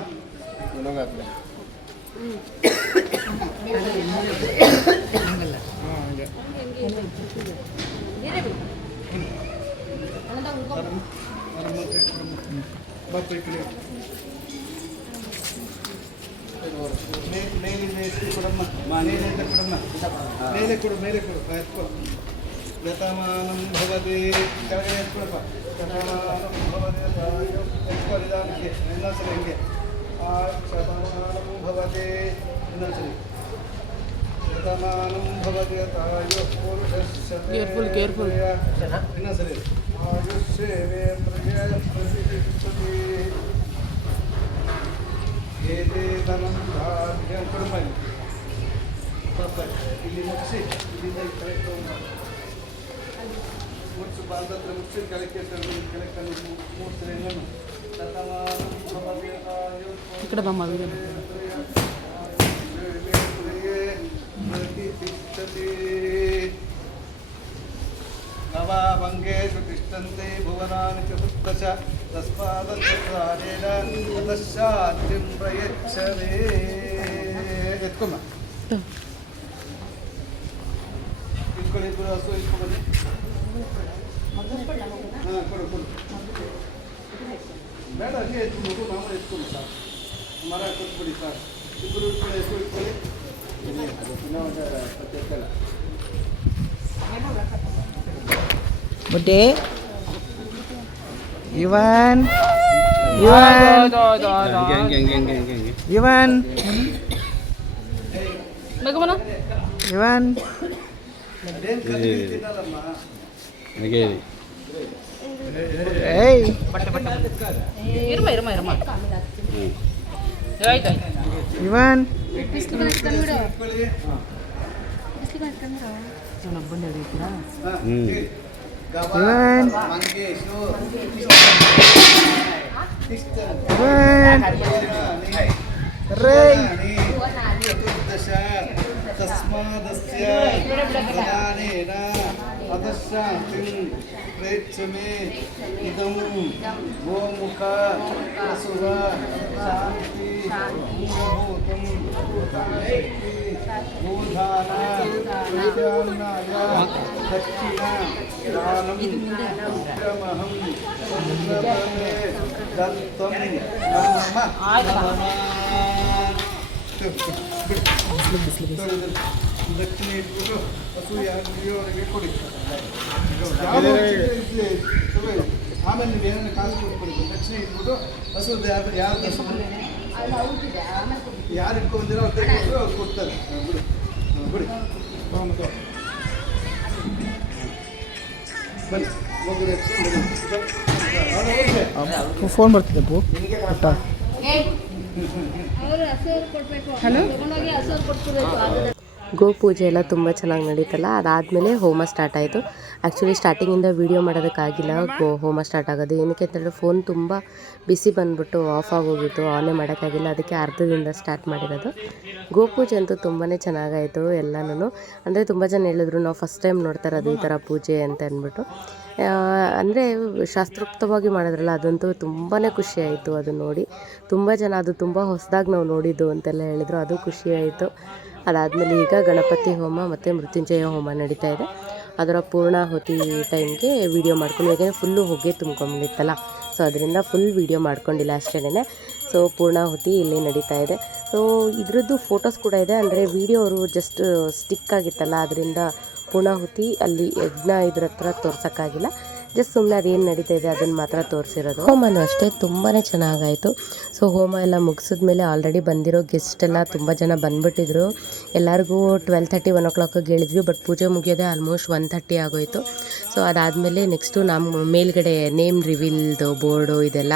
ಬತ್ತು ಈ ಕಡೆ ಮೇಲಿಂದ ಎಷ್ಟು ಕೊಡಮ್ಮ ಮೇಲಿಂದ ಕೊಡಮ್ಮ ಮೇಲೆ ಕೊಡು ಮೇಲೆ ಕೊಡು ಎತ್ಕೊ ಗತಮಾನಂ ಭವತಿ ಕೆಳಗಡೆ ಎತ್ಕೊಳಪ್ಪ ಗತಮಾನಂ ಭವತಿ ಎತ್ಕೊ ನಿಧಾನಕ್ಕೆ ಇನ್ನೊಂದ್ಸಲ ಹಿಂಗೆ ಆ ಶತಮಾನಂ ಭವತಿ ಇನ್ನೊಂದ್ಸಲಿ ಶತಮಾನಂ ಭವತಿ ತಾಯು ಪುರುಷ ಕೇರ್ಫುಲ್ ಇನ್ನೊಂದ್ಸಲಿ ಆಯುಷ್ಯೇವೇಂದ್ರಿಯ ಪ್ರತಿಷ್ಠತಿ ಏತೇ ಧನಂ ಧಾನ್ಯಂ ಕುರ್ಮಣಿ ಇಲ್ಲಿ ಮುಗಿಸಿ ಇಲ್ಲಿಂದ ಕೆಳಗೆ ತಗೊಂಡು ಮುಚ್ಚು ಬಾಂಧತ್ರ ಮುಚ್ಚಿ ಕೆಳಕ್ಕೆ ಕೆಳಕ್ಕೆ ಮೂರ್ತಿ ಇನ್ನೊಂದು ಶತಮಾನಂ ಭವತಿ ತಾಯು ಈ ಕಡೆ ಬಮ್ಮ नवाभङ्गेषु तिष्ठन्ति भुवनानि चतुर्दश तस्मादेन ततश्शान्तिं प्रयच्छते ಎತ್ಕೊಮ್ಮ ಇಟ್ಕೊಳ್ಳಿ ಇಬ್ಬರು ಹಸು ಇಟ್ಕೊಂಡ್ಬನ್ನಿ ಕೊಡು ಕೊಡು. ಬೇಡ ಹಂಗೆ ಎತ್ಕೊಂಡು ಮಾಮೂಲಿ ಎತ್ಕೊಂಡು ಸರ್. ಮರ ಕೊಟ್ಬಿಡಿ ಸರ್. ಇಬ್ಬರು ಇಟ್ಕೊಳ್ಳಿ. ಇನ್ನೊಂದು ಎತ್ತಲ್ಲ. ಬುಡ್ಡಿ ಇವನ್ ಇವನ್ ಮಗಮನ ಇವನ್ ಅದೇನು ತಿನ್ನಲ್ಲಮ್ಮ. ಏಯ್ ಇರಮ್ಮ ಆಯ್ತು ಇವನ್ ಇವನ್ ಇವನ್ ರೇ ಚತುರ್ದಶ ತಸ್ಮಾದಸ್ಯ ಪ್ರಧಾನೇನ ಅಧಶಾಂತಿಂ ಪ್ರೇಕ್ಷಮೆ ಇದಂ ಗೋಮುಖ ವಸುವ ಶಾಂತಿ ಮೂಲಭೂತಂ ಶಕ್ತಿ ಗೋಧಾನ ಪ್ರತ್ಯಾಮ್ನಾಯ ದಕ್ಷಿಣ ದಾನಂ ಉಗ್ರಮಹಂ ಉಗ್ರಮೇ ದತ್ತಂ ನಮಃ ದಕ್ಷಿಣ ಇಟ್ಬಿಟ್ಟು ಹಸು ಯಾರಿಗೆ ಕೊಡಿ. ಆಮೇಲೆ ನೀವು ಏನಾದ್ರು ಕಾಸು ಕೊಟ್ಬಿಡಿ. ದಕ್ಷಿಣ ಇಟ್ಬಿಟ್ಟು ಹಸು ಯಾರು ಹಸು ಯಾರು ಇಟ್ಕೊಂಡಿರೋ ಅವ್ರು ಕೊಡ್ತಾರೆ. ಬಿಡಿ ಬಿಡಿ ಬನ್ನಿ ಹೋಗಿ ಫೋನ್ ಬರ್ತಿದ್ದೆ ಪು ಗೋಪೂಜೆ ಎಲ್ಲ ತುಂಬ ಚೆನ್ನಾಗಿ ನಡೀತಲ್ಲ. ಅದಾದಮೇಲೆ ಹೋಮ ಸ್ಟಾರ್ಟ್ ಆಯಿತು. ಆ್ಯಕ್ಚುಲಿ ಸ್ಟಾರ್ಟಿಂಗಿಂದ ವೀಡಿಯೋ ಮಾಡೋದಕ್ಕಾಗಿಲ್ಲ. ಹೋಮ ಸ್ಟಾರ್ಟ್ ಆಗೋದು ಏನಕ್ಕೆ ಅಂತಂದರೆ ಫೋನ್ ತುಂಬ ಬಿಸಿ ಬಂದುಬಿಟ್ಟು ಆಫ್ ಆಗೋಗಿತ್ತು, ಆನೇ ಮಾಡೋಕ್ಕಾಗಿಲ್ಲ. ಅದಕ್ಕೆ ಅರ್ಧದಿಂದ ಸ್ಟಾರ್ಟ್ ಮಾಡಿರೋದು. ಗೋಪೂಜೆ ಅಂತೂ ತುಂಬಾ ಚೆನ್ನಾಗಾಯಿತು ಎಲ್ಲನೂ. ಅಂದರೆ ತುಂಬ ಜನ ಹೇಳಿದ್ರು ನಾವು ಫಸ್ಟ್ ಟೈಮ್ ನೋಡ್ತಾ ಇರೋದು ಈ ಥರ ಪೂಜೆ ಅಂತ ಅಂದ್ಬಿಟ್ಟು. ಅಂದರೆ ಶಾಸ್ತ್ರೋಕ್ತವಾಗಿ ಮಾಡಿದ್ರಲ್ಲ, ಅದಂತೂ ತುಂಬಾ ಖುಷಿಯಾಯಿತು ಅದು ನೋಡಿ. ತುಂಬ ಜನ ಅದು ತುಂಬ ಹೊಸದಾಗಿ ನಾವು ನೋಡಿದ್ದು ಅಂತೆಲ್ಲ ಹೇಳಿದರು, ಅದು ಖುಷಿಯಾಯಿತು. ಅದಾದಮೇಲೆ ಈಗ ಗಣಪತಿ ಹೋಮ ಮತ್ತು ಮೃತ್ಯುಂಜಯ ಹೋಮ ನಡೀತಾ ಇದೆ. ಅದರ ಪೂರ್ಣಾಹುತಿ ಟೈಮ್ಗೆ ವೀಡಿಯೋ ಮಾಡ್ಕೊಂಡು, ಯಾಕೆಂದರೆ ಫುಲ್ಲು ಹೊಗೆ ತುಂಬ್ಕೊಂಡ್ಬಿಟ್ಟಿತ್ತಲ್ಲ, ಸೊ ಅದರಿಂದ ಫುಲ್ ವೀಡಿಯೋ ಮಾಡ್ಕೊಂಡಿಲ್ಲ ಅಷ್ಟೇ. ಸೊ ಪೂರ್ಣಾಹುತಿ ಇಲ್ಲಿ ನಡೀತಾ ಇದೆ. ಸೊ ಇದ್ರದ್ದು ಫೋಟೋಸ್ ಕೂಡ ಇದೆ. ಅಂದರೆ ವೀಡಿಯೋ ಅವರು ಜಸ್ಟ್ ಸ್ಟಿಕ್ ಆಗಿತ್ತಲ್ಲ, ಅದರಿಂದ ಪೂರ್ಣಾಹುತಿ ಅಲ್ಲಿ ಯಜ್ಞ ಇದ್ರ ಹತ್ರ ತೋರ್ಸೋಕ್ಕಾಗಿಲ್ಲ. ಜಸ್ಟ್ ಸುಮ್ಮನೆ ಅದೇನು ನಡೀತಾ ಇದೆ ಅದನ್ನು ಮಾತ್ರ ತೋರಿಸಿರೋದು. ಹೋಮನೂ ಅಷ್ಟೇ ತುಂಬಾ ಚೆನ್ನಾಗಾಯಿತು. ಸೊ ಹೋಮ ಎಲ್ಲ ಮುಗಿಸಿದ್ಮೇಲೆ ಆಲ್ರೆಡಿ ಬಂದಿರೋ ಗೆಸ್ಟ್ ಎಲ್ಲ ತುಂಬ ಜನ ಬಂದುಬಿಟ್ಟಿದ್ರು. ಎಲ್ಲರಿಗೂ 12:30 1 o'clock ಹೇಳಿದ್ವಿ, ಬಟ್ ಪೂಜೆ ಮುಗಿಯೋದೇ ಆಲ್ಮೋಸ್ಟ್ 1:30 ಆಗೋಯಿತು. ಸೊ ಅದಾದಮೇಲೆ ನೆಕ್ಸ್ಟು ನಮ್ಮ ಮೇಲ್ಗಡೆ ನೇಮ್ ರಿವೀಲ್ದು ಬೋರ್ಡು ಇದೆಲ್ಲ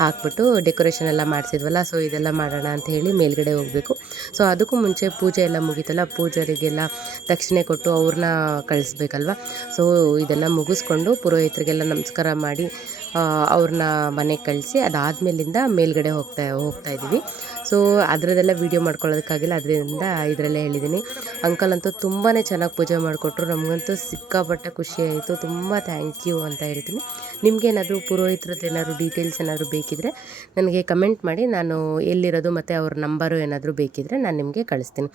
ಹಾಕ್ಬಿಟ್ಟು ಡೆಕೋರೇಷನ್ ಎಲ್ಲ ಮಾಡಿಸಿದ್ವಲ್ಲ, ಸೊ ಇದೆಲ್ಲ ಮಾಡೋಣ ಅಂತ ಹೇಳಿ ಮೇಲ್ಗಡೆ ಹೋಗಬೇಕು. ಸೊ ಅದಕ್ಕೂ ಮುಂಚೆ ಪೂಜೆ ಎಲ್ಲ ಮುಗೀತಲ್ಲ, ಪೂಜಾರಿಗೆಲ್ಲ ದಕ್ಷಿಣೆ ಕೊಟ್ಟು ಅವ್ರನ್ನ ಕಳಿಸ್ಬೇಕಲ್ವ. ಸೊ ಇದೆಲ್ಲ ಮುಗಿಸ್ಕೊಂಡು ಪುರೋಹಿತರಿಗೆಲ್ಲ ನಮಸ್ಕಾರ ಮಾಡಿ ಅವ್ರನ್ನ ಮನೆಗೆ ಕಳಿಸಿ ಅದಾದಮೇಲಿಂದ ಮೇಲ್ಗಡೆ ಹೋಗ್ತಾ ಇದ್ದೀವಿ. ಸೊ ಅದರದ್ದೆಲ್ಲ ವೀಡಿಯೋ ಮಾಡ್ಕೊಳ್ಳೋದಕ್ಕಾಗಿಲ್ಲ, ಅದರಿಂದ ಇದರಲ್ಲೇ ಹೇಳಿದ್ದೀನಿ. ಅಂಕಲ್ ಅಂತೂ ತುಂಬಾ ಚೆನ್ನಾಗಿ ಪೂಜೆ ಮಾಡಿಕೊಟ್ರು. ನಮಗಂತೂ ಸಿಕ್ಕಾಪಟ್ಟೆ ಖುಷಿ ಆಯಿತು. ತುಂಬ ಥ್ಯಾಂಕ್ ಯು ಅಂತ ಹೇಳ್ತೀನಿ. ನಿಮಗೇನಾದರೂ ಪುರೋಹಿತರದ್ದು ಏನಾದರೂ ಡೀಟೇಲ್ಸ್ ಏನಾದರೂ ಬೇಕಿದ್ದರೆ ನನಗೆ ಕಮೆಂಟ್ ಮಾಡಿ, ನಾನು ಎಲ್ಲಿರೋದು ಮತ್ತು ಅವ್ರ ನಂಬರು ಏನಾದರೂ ಬೇಕಿದ್ದರೆ ನಾನು ನಿಮಗೆ ಕಳಿಸ್ತೀನಿ,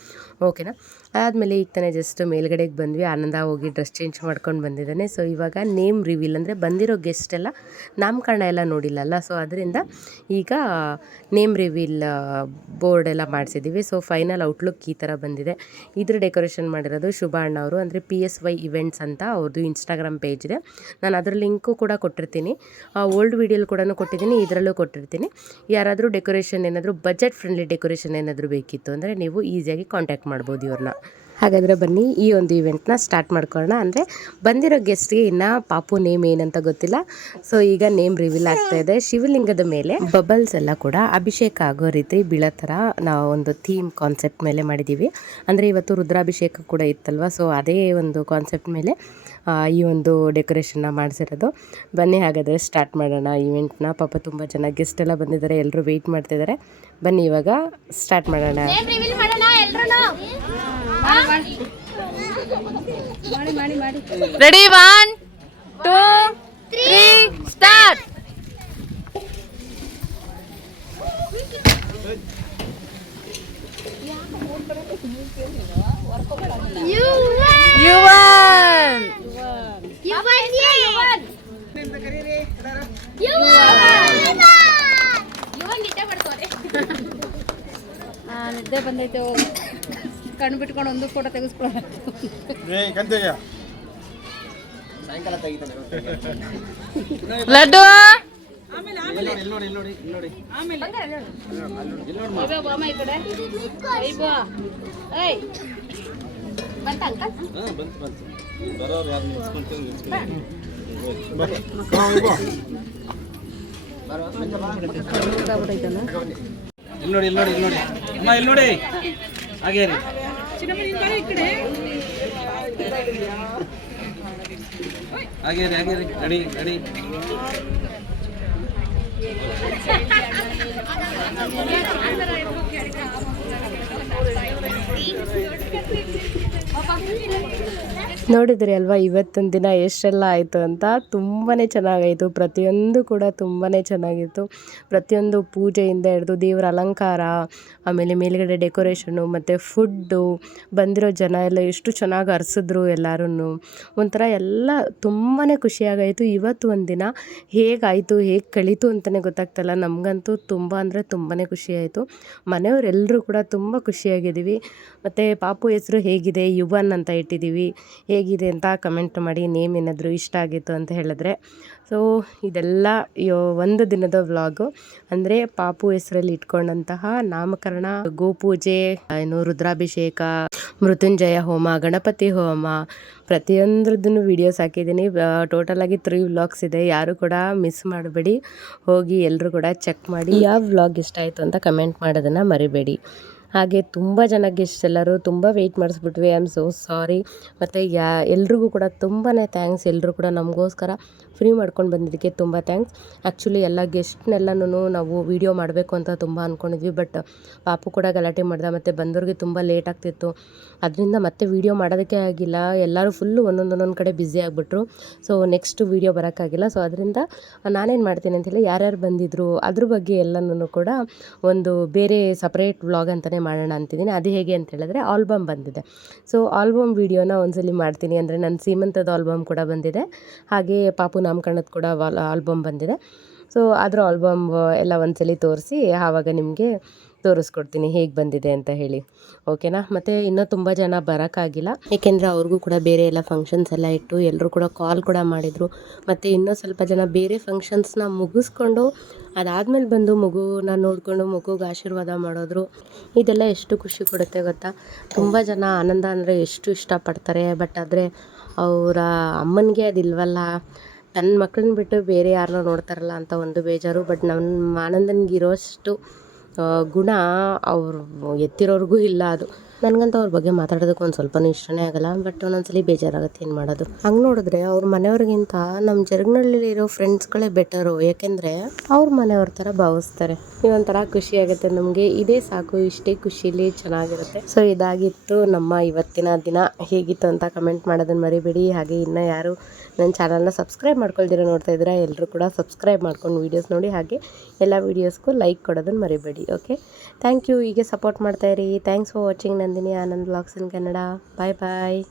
ಓಕೆನಾ. ಅದಾದಮೇಲೆ ಈಗ ತಾನೇ ಜಸ್ಟ್ ಮೇಲ್ಗಡೆಗೆ ಬಂದ್ವಿ. ಆನಂದ ಹೋಗಿ ಡ್ರೆಸ್ ಚೇಂಜ್ ಮಾಡ್ಕೊಂಡು ಬಂದಿದ್ದಾನೆ. ಸೊ ಇವಾಗ ನೇಮ್ ರಿವೀಲ್, ಅಂದರೆ ಬಂದಿರೋ ಗೆಸ್ಟ್ ಎಲ್ಲ ನಾಮಕರಣ ಎಲ್ಲ ನೋಡಿಲ್ಲಲ್ಲ, ಸೊ ಅದರಿಂದ ಈಗ ನೇಮ್ ರಿವೀಲ್ ಬೋರ್ಡ್ ಎಲ್ಲ ಮಾಡಿಸಿದ್ದೀವಿ. ಸೊ ಫೈನಲ್ ಔಟ್ಲುಕ್ ಈ ಥರ ಬಂದಿದೆ. ಇದ್ರ ಡೆಕೋರೇಷನ್ ಮಾಡಿರೋದು ಶುಭ ಅಣ್ಣ ಅವರು, ಅಂದರೆ PSY ಇವೆಂಟ್ಸ್ ಅಂತ ಅವ್ರದ್ದು ಇನ್ಸ್ಟಾಗ್ರಾಮ್ ಪೇಜ್ ಇದೆ. ನಾನು ಅದರ ಲಿಂಕು ಕೂಡ ಕೊಟ್ಟಿರ್ತೀನಿ, ಓಲ್ಡ್ ವೀಡಿಯೋಲಿ ಕೂಡ ಕೊಟ್ಟಿದ್ದೀನಿ, ಇದರಲ್ಲೂ ಕೊಟ್ಟಿರ್ತೀನಿ. ಯಾರಾದರೂ ಡೆಕೋರೇಷನ್ ಏನಾದರೂ ಬಜೆಟ್ ಫ್ರೆಂಡ್ಲಿ ಡೆಕೋರೇಷನ್ ಏನಾದರೂ ಬೇಕಿತ್ತು ಅಂದರೆ ನೀವು ಈಸಿಯಾಗಿ ಕಾಂಟ್ಯಾಕ್ಟ್ ಮಾಡ್ಬೋದು ಇವ್ರನ್ನ. ಹಾಗಾದರೆ ಬನ್ನಿ ಈ ಒಂದು ಇವೆಂಟ್ನ ಸ್ಟಾರ್ಟ್ ಮಾಡ್ಕೊಳ್ಳೋಣ. ಅಂದರೆ ಬಂದಿರೋ ಗೆಸ್ಟ್ಗೆ ಇನ್ನು ಪಾಪು ನೇಮ್ ಏನಂತ ಗೊತ್ತಿಲ್ಲ. ಸೊ ಈಗ ನೇಮ್ ರಿವೀಲ್ ಆಗ್ತಾ ಇದೆ. ಶಿವಲಿಂಗದ ಮೇಲೆ ಬಬಲ್ಸ್ ಎಲ್ಲ ಕೂಡ ಅಭಿಷೇಕ ಆಗೋ ರೀತಿ ಬೀಳೋ ಥರ ನಾವು ಒಂದು ಥೀಮ್ ಕಾನ್ಸೆಪ್ಟ್ ಮೇಲೆ ಮಾಡಿದ್ದೀವಿ. ಅಂದರೆ ಇವತ್ತು ರುದ್ರಾಭಿಷೇಕ ಕೂಡ ಇತ್ತಲ್ವ, ಸೊ ಅದೇ ಒಂದು ಕಾನ್ಸೆಪ್ಟ್ ಮೇಲೆ ಈ ಒಂದು ಡೆಕೋರೇಷನ್ನ ಮಾಡಿಸಿರೋದು. ಬನ್ನಿ ಹಾಗಾದರೆ ಸ್ಟಾರ್ಟ್ ಮಾಡೋಣ ಇವೆಂಟ್ನ. ಪಾಪ ತುಂಬ ಜನ ಗೆಸ್ಟ್ ಎಲ್ಲ ಬಂದಿದ್ದಾರೆ, ಎಲ್ಲರೂ ವೆಯ್ಟ್ ಮಾಡ್ತಿದ್ದಾರೆ. ಬನ್ನಿ ಇವಾಗ ಸ್ಟಾರ್ಟ್ ಮಾಡೋಣ. Ready 1 2 3 start. You won. ನಿದ್ದೆ ಮಾಡ್ಕೋರೆ ನಿದ್ದೆ ಬಂದೈತೆ ಹೋಗಿ ಕಣ್ಣು ಬಿಟ್ಕೊಂಡು ಒಂದು ಫೋಟೋ ತೆಗೆಸ್ಕೊಳ್ಳೋಣ ಲಡ್ಡು ಬಾಮ ಈ ಕಡೆ ಏಯ್ ಬಂತ ಅಂಕಲ್ ಇಲ್ಲಿ ನೋಡಿ ಅಮ್ಮ ಇಲ್ಲಿ ನೋಡಿ ಹಾಗೆ ರೀ ಹಾಗೆ ರೀ ರೆಡಿ ನೋಡಿದ್ರಿ ಅಲ್ವಾ ಇವತ್ತೊಂದು ದಿನ ಎಷ್ಟೆಲ್ಲ ಆಯಿತು ಅಂತ. ತುಂಬಾ ಚೆನ್ನಾಗಾಯಿತು, ಪ್ರತಿಯೊಂದು ಕೂಡ ತುಂಬಾ ಚೆನ್ನಾಗಿತ್ತು. ಪ್ರತಿಯೊಂದು ಪೂಜೆಯಿಂದ ಹಿಡಿದು ದೇವರ ಅಲಂಕಾರ, ಆಮೇಲೆ ಮೇಲುಗಡೆ ಡೆಕೋರೇಷನು ಮತ್ತು ಫುಡ್ಡು, ಬಂದಿರೋ ಜನ ಎಲ್ಲ ಎಷ್ಟು ಚೆನ್ನಾಗಿ ಹರ್ಸಿದ್ರು ಎಲ್ಲರೂ. ಒಂಥರ ಎಲ್ಲ ತುಂಬಾ ಖುಷಿಯಾಗಾಯಿತು. ಇವತ್ತು ಒಂದು ದಿನ ಹೇಗಾಯಿತು ಹೇಗೆ ಕಳೀತು ಅಂತಲೇ ಗೊತ್ತಾಗ್ತಾಯಿಲ್ಲ. ನಮಗಂತೂ ತುಂಬ ಅಂದರೆ ತುಂಬಾ ಖುಷಿಯಾಯಿತು. ಮನೆಯವರೆಲ್ಲರೂ ಕೂಡ ತುಂಬ ಖುಷಿಯಾಗಿದ್ದೀವಿ. ಮತ್ತು ಪಾಪು ಹೆಸರು ಹೇಗಿದೆ, ಯುವನ್ ಅಂತ ಇಟ್ಟಿದ್ದೀವಿ. ಹೇಗಿದೆ ಅಂತ ಕಮೆಂಟ್ ಮಾಡಿ, ನೇಮ್ ಏನಾದರೂ ಇಷ್ಟ ಆಗಿತ್ತು ಅಂತ ಹೇಳಿದ್ರೆ. ಸೊ ಇದೆಲ್ಲ ಒಂದು ದಿನದ ವ್ಲಾಗು, ಅಂದರೆ ಪಾಪು ಹೆಸರಲ್ಲಿ ಇಟ್ಕೊಂಡಂತಹ ನಾಮಕರಣ, ಗೋಪೂಜೆ, ರುದ್ರಾಭಿಷೇಕ, ಮೃತ್ಯುಂಜಯ ಹೋಮ, ಗಣಪತಿ ಹೋಮ, ಪ್ರತಿಯೊಂದ್ರದ್ದು ವೀಡಿಯೋಸ್ ಹಾಕಿದ್ದೀನಿ. ಟೋಟಲಾಗಿ 3 ವ್ಲಾಗ್ಸ್ ಇದೆ. ಯಾರು ಕೂಡ ಮಿಸ್ ಮಾಡಬೇಡಿ, ಹೋಗಿ ಎಲ್ಲರೂ ಕೂಡ ಚೆಕ್ ಮಾಡಿ. ಯಾವ ವ್ಲಾಗ್ ಇಷ್ಟ ಆಯಿತು ಅಂತ ಕಮೆಂಟ್ ಮಾಡೋದನ್ನು ಮರಿಬೇಡಿ. ಹಾಗೆ ತುಂಬ ಜನ ಗೆಸ್ಟ್ ಎಲ್ಲರೂ ತುಂಬ ವೆಯ್ಟ್ ಮಾಡಿಸ್ಬಿಟ್ವಿ. I am so sorry. ಮತ್ತು ಎಲ್ರಿಗೂ ಕೂಡ ತುಂಬಾ ಥ್ಯಾಂಕ್ಸ್. ಎಲ್ಲರೂ ಕೂಡ ನಮಗೋಸ್ಕರ ಫ್ರೀ ಮಾಡ್ಕೊಂಡು ಬಂದಿದ್ದಕ್ಕೆ ತುಂಬ ಥ್ಯಾಂಕ್ಸ್. ಆ್ಯಕ್ಚುಲಿ ಎಲ್ಲ ಗೆಸ್ಟ್ನೆಲ್ಲನೂ ನಾವು ವೀಡಿಯೋ ಮಾಡಬೇಕು ಅಂತ ತುಂಬ ಅಂದ್ಕೊಂಡಿದ್ವಿ. ಬಟ್ ಪಾಪು ಕೂಡ ಗಲಾಟೆ ಮಾಡ್ದೆ, ಮತ್ತು ಬಂದವ್ರಿಗೆ ತುಂಬ ಲೇಟ್ ಆಗ್ತಿತ್ತು. ಅದರಿಂದ ಮತ್ತೆ ವೀಡಿಯೋ ಮಾಡೋದಕ್ಕೆ ಆಗಿಲ್ಲ. ಎಲ್ಲರೂ ಫುಲ್ಲು ಒಂದೊಂದು ಕಡೆ ಬ್ಯುಸಿ ಆಗಿಬಿಟ್ರು. ಸೊ ನೆಕ್ಸ್ಟ್ ವೀಡಿಯೋ ಬರೋಕ್ಕಾಗಿಲ್ಲ. ಸೊ ಅದರಿಂದ ನಾನೇನು ಮಾಡ್ತೀನಿ ಅಂತೇಳಿ, ಯಾರ್ಯಾರು ಬಂದಿದ್ದರು ಅದ್ರ ಬಗ್ಗೆ ಎಲ್ಲನೂ ಕೂಡ ಒಂದು ಬೇರೆ ಸಪ್ರೇಟ್ ವ್ಲಾಗ್ ಅಂತಲೇ ಮಾಡೋಣ ಅಂತಿದ್ದೀನಿ. ಅದು ಹೇಗೆ ಅಂತ ಹೇಳಿದ್ರೆ, ಆಲ್ಬಮ್ ಬಂದಿದೆ. ಸೊ ಆಲ್ಬಮ್ ವೀಡಿಯೋನ ಒಂದ್ಸಲಿ ಮಾಡ್ತೀನಿ. ಅಂದರೆ ನನ್ನ ಸೀಮಂತದ ಆಲ್ಬಮ್ ಕೂಡ ಬಂದಿದೆ, ಹಾಗೆ ಪಾಪು ನಾಮಕರಣದ ಕೂಡ ಆಲ್ಬಮ್ ಬಂದಿದೆ. ಸೊ ಅದರ ಆಲ್ಬಮ್ ಎಲ್ಲ ಒಂದ್ಸಲಿ ತೋರಿಸಿ ಆವಾಗ ನಿಮಗೆ ತೋರಿಸ್ಕೊಡ್ತೀನಿ ಹೇಗೆ ಬಂದಿದೆ ಅಂತ ಹೇಳಿ, ಓಕೆನಾ. ಮತ್ತು ಇನ್ನೂ ತುಂಬ ಜನ ಬರೋಕ್ಕಾಗಿಲ್ಲ, ಏಕೆಂದರೆ ಅವ್ರಿಗೂ ಕೂಡ ಬೇರೆ ಎಲ್ಲ ಫಂಕ್ಷನ್ಸ್ ಎಲ್ಲ ಇಟ್ಟು ಎಲ್ಲರೂ ಕೂಡ ಕಾಲ್ ಕೂಡ ಮಾಡಿದರು. ಮತ್ತು ಇನ್ನೂ ಸ್ವಲ್ಪ ಜನ ಬೇರೆ ಫಂಕ್ಷನ್ಸ್ನ ಮುಗಿಸ್ಕೊಂಡು ಅದಾದಮೇಲೆ ಬಂದು ಮಗುನ ನೋಡಿಕೊಂಡು ಮಗುಗೆ ಆಶೀರ್ವಾದ ಮಾಡೋದ್ರು. ಇದೆಲ್ಲ ಎಷ್ಟು ಖುಷಿ ಕೊಡುತ್ತೆ ಗೊತ್ತಾ. ತುಂಬ ಜನ ಆನಂದ ಅಂದರೆ ಎಷ್ಟು ಇಷ್ಟಪಡ್ತಾರೆ. ಬಟ್ ಆದರೆ ಅವರ ಅಮ್ಮನಿಗೆ ಅದಿಲ್ವಲ್ಲ, ನನ್ನ ಮಕ್ಕಳನ್ನ ಬಿಟ್ಟು ಬೇರೆ ಯಾರನ್ನೋ ನೋಡ್ತಾರಲ್ಲ ಅಂತ ಒಂದು ಬೇಜಾರು. ಬಟ್ ನಮ್ಮ ಆನಂದನಿಗಿರೋಷ್ಟು ಗುಣ ಅವ್ರು ಎತ್ತಿರೋರ್ಗೂ ಇಲ್ಲ. ಅದು ನನಗಂತೂ ಅವ್ರ ಬಗ್ಗೆ ಮಾತಾಡೋದಕ್ಕೆ ಒಂದು ಸ್ವಲ್ಪನೂ ಇಷ್ಟನೇ ಆಗಲ್ಲ. ಬಟ್ ಒಂದೊಂದ್ಸಲಿ ಬೇಜಾರಾಗುತ್ತೆ, ಏನು ಮಾಡೋದು. ಹಂಗೆ ನೋಡಿದ್ರೆ ಅವ್ರ ಮನೆಯವ್ರಿಗಿಂತ ನಮ್ಮ ಜರ್ಗ್ನಳ್ಳಿಲಿರೋ ಫ್ರೆಂಡ್ಸ್ಗಳೇ ಬೆಟರು. ಯಾಕೆಂದರೆ ಅವ್ರ ಮನೆಯವ್ರ ಥರ ಭಾವಿಸ್ತಾರೆ. ಇದೊಂಥರ ಖುಷಿ ಆಗುತ್ತೆ ನಮಗೆ. ಇದೇ ಸಾಕು, ಇಷ್ಟೇ ಖುಷಿಲಿ ಚೆನ್ನಾಗಿರುತ್ತೆ. ಸೊ ಇದಾಗಿತ್ತು ನಮ್ಮ ಇವತ್ತಿನ ದಿನ. ಹೇಗಿತ್ತು ಅಂತ ಕಮೆಂಟ್ ಮಾಡೋದನ್ನು ಮರಿಬೇಡಿ. ಹಾಗೆ ಇನ್ನೂ ಯಾರು ನನ್ನ ಚಾನಲ್ನ ಸಬ್ಸ್ಕ್ರೈಬ್ ಮಾಡ್ಕೊಳ್ದಿರ ನೋಡ್ತಾ ಇದ್ದೀರಾ, ಎಲ್ಲರೂ ಕೂಡ ಸಬ್ಸ್ಕ್ರೈಬ್ ಮಾಡ್ಕೊಂಡು ವೀಡಿಯೋಸ್ ನೋಡಿ. ಹಾಗೆ ಎಲ್ಲ ವೀಡಿಯೋಸ್ಗೂ ಲೈಕ್ ಕೊಡೋದನ್ನು ಮರಿಬೇಡಿ. Okay, thank you. ಹೀಗೆ ಸಪೋರ್ಟ್ ಮಾಡ್ತಾಯಿರಿ. Thanks for watching Nandini Anand vlogs in Kannada. Bye bye.